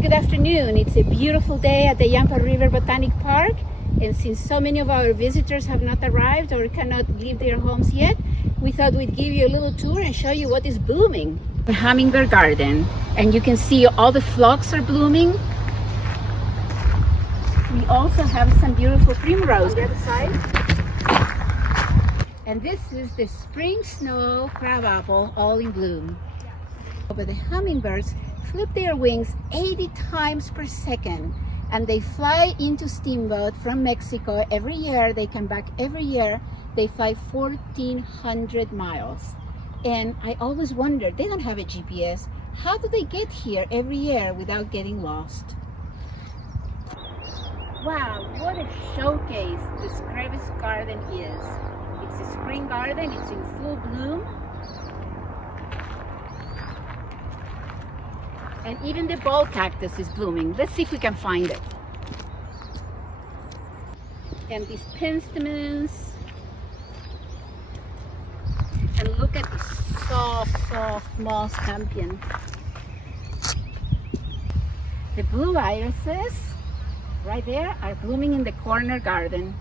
Good afternoon. It's a beautiful day at the Yampa River Botanic Park, and since so many of our visitors have not arrived or cannot leave their homes yet, we thought we'd give you a little tour and show you what is blooming. The hummingbird garden, and you can see all the phlox are blooming. We also have some beautiful primrose on the other side. And this is the spring snow crabapple, all in bloom. But the hummingbirds flip their wings 80 times per second, and they fly into Steamboat from Mexico every year. They come back every year. They fly 1,400 miles. And I always wonder, they don't have a GPS. How do they get here every year without getting lost? Wow, what a showcase this crevice garden is. It's a spring garden, it's in full bloom. And even the ball cactus is blooming. Let's see if we can find it. And these penstemons. And look at this soft moss campion. The blue irises right there are blooming in the corner garden.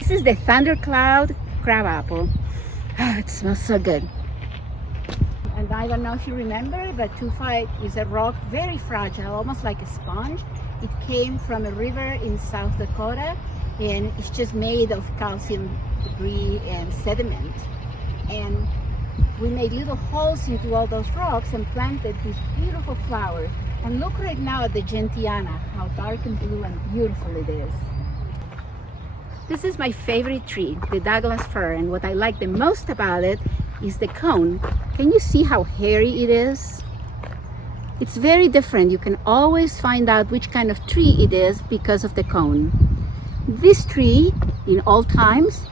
This is the thundercloud crabapple. Oh, it smells so good. And I don't know if you remember, but tufa is a rock, very fragile, almost like a sponge. It came from a river in South Dakota, and it's just made of calcium debris and sediment. And we made little holes into all those rocks and planted these beautiful flowers. And look right now at the gentiana, how dark and blue and beautiful it is. This is my favorite tree, the Douglas fir, and what I like the most about it is the cone. Can you see how hairy it is? It's very different. You can always find out which kind of tree it is because of the cone. This tree, in old times,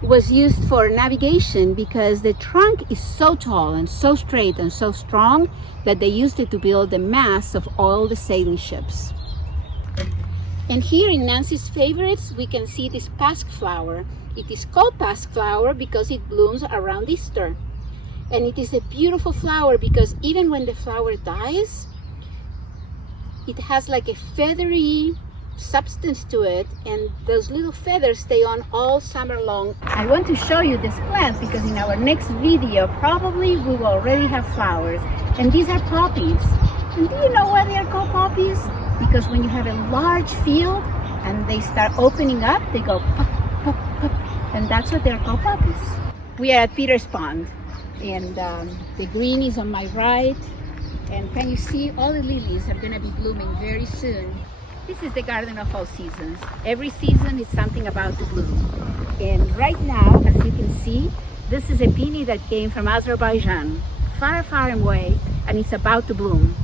was used for navigation because the trunk is so tall and so straight and so strong that they used it to build the masts of all the sailing ships. And here in Nancy's favorites, we can see this pasque flower. It is called pasque flower because it blooms around Easter. And it is a beautiful flower because even when the flower dies, it has like a feathery substance to it, and those little feathers stay on all summer long. I want to show you this plant because in our next video, probably we will already have flowers. And these are poppies. And do you know why they are called poppies? Because when you have a large field and they start opening up, they go pop, pop, pop, and that's what they're called poppies. We are at Peter's Pond, and the green is on my right, and can you see all the lilies are going to be blooming very soon. This is the garden of all seasons. Every season is something about to bloom. And right now, as you can see, this is a peony that came from Azerbaijan, far, far away, and it's about to bloom.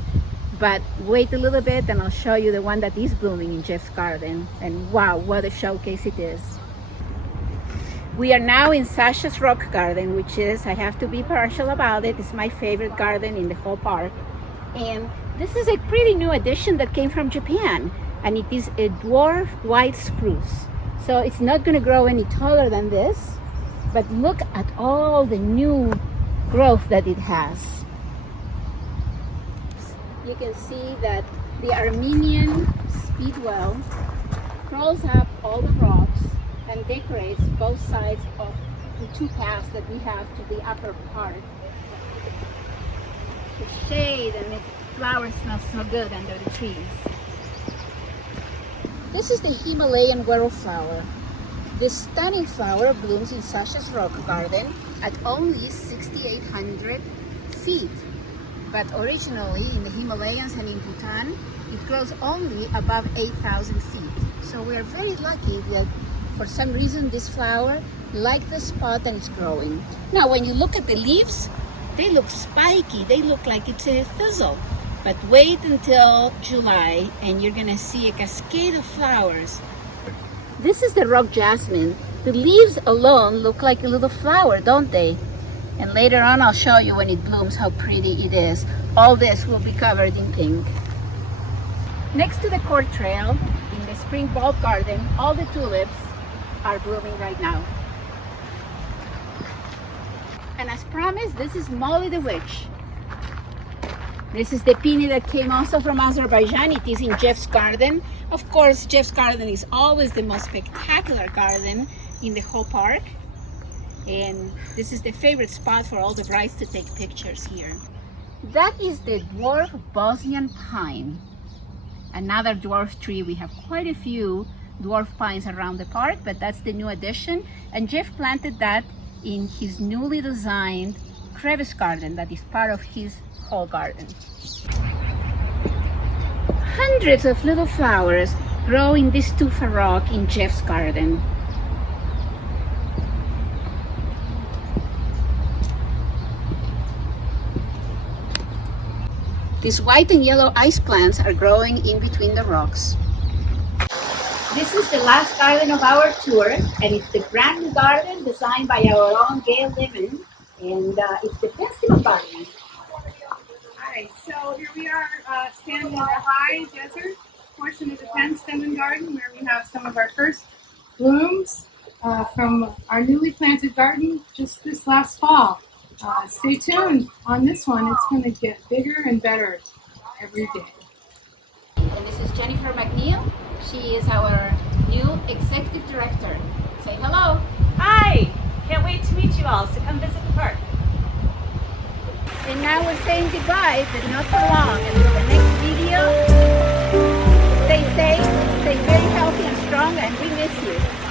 But wait a little bit and I'll show you the one that is blooming in Jeff's garden. And wow, what a showcase it is. We are now in Sasha's rock garden, which is, I have to be partial about it, it's my favorite garden in the whole park. And this is a pretty new addition that came from Japan. And it is a dwarf white spruce. So it's not going to grow any taller than this. But look at all the new growth that it has. You can see that the Armenian speedwell crawls up all the rocks and decorates both sides of the two paths that we have to the upper part. The shade and the flowers smell so good under the trees. This is the Himalayan whirl flower. This stunning flower blooms in Sasha's rock garden at only 6,800 feet. But originally in the Himalayas and in Bhutan, it grows only above 8,000 feet. So we are very lucky that for some reason this flower liked the spot and it's growing. Now when you look at the leaves, they look spiky. They look like it's a thistle. But wait until July and you're gonna see a cascade of flowers. This is the rock jasmine. The leaves alone look like a little flower, don't they? And later on I'll show you when it blooms how pretty it is. All this will be covered in pink. Next to the court trail, in the spring bulb garden, all the tulips are blooming right now. And as promised, this is Molly the Witch. This is the peony that came also from Azerbaijan. It is in Jeff's garden. Of course, Jeff's garden is always the most spectacular garden in the whole park. And this is the favorite spot for all the brides to take pictures here. That is the dwarf Bosnian pine. Another dwarf tree. We have quite a few dwarf pines around the park, but that's the new addition. And Jeff planted that in his newly designed crevice garden that is part of his whole garden. Hundreds of little flowers grow in this tufa rock in Jeff's garden. These white and yellow ice plants are growing in between the rocks. This is the last garden of our tour, and it's the brand new garden designed by our own Gail Lemon, and it's the Festival Garden. Alright, so here we are standing in the high desert portion of the Penstemon Garden, where we have some of our first blooms from our newly planted garden just this last fall. Stay tuned on this one. It's going to get bigger and better every day. And this is Jennifer McNeil. She is our new executive director. Say hello. Hi! Can't wait to meet you all, so come visit the park. And now we're saying goodbye, but not for long. Until the next video, stay safe, stay very healthy and strong, and we miss you.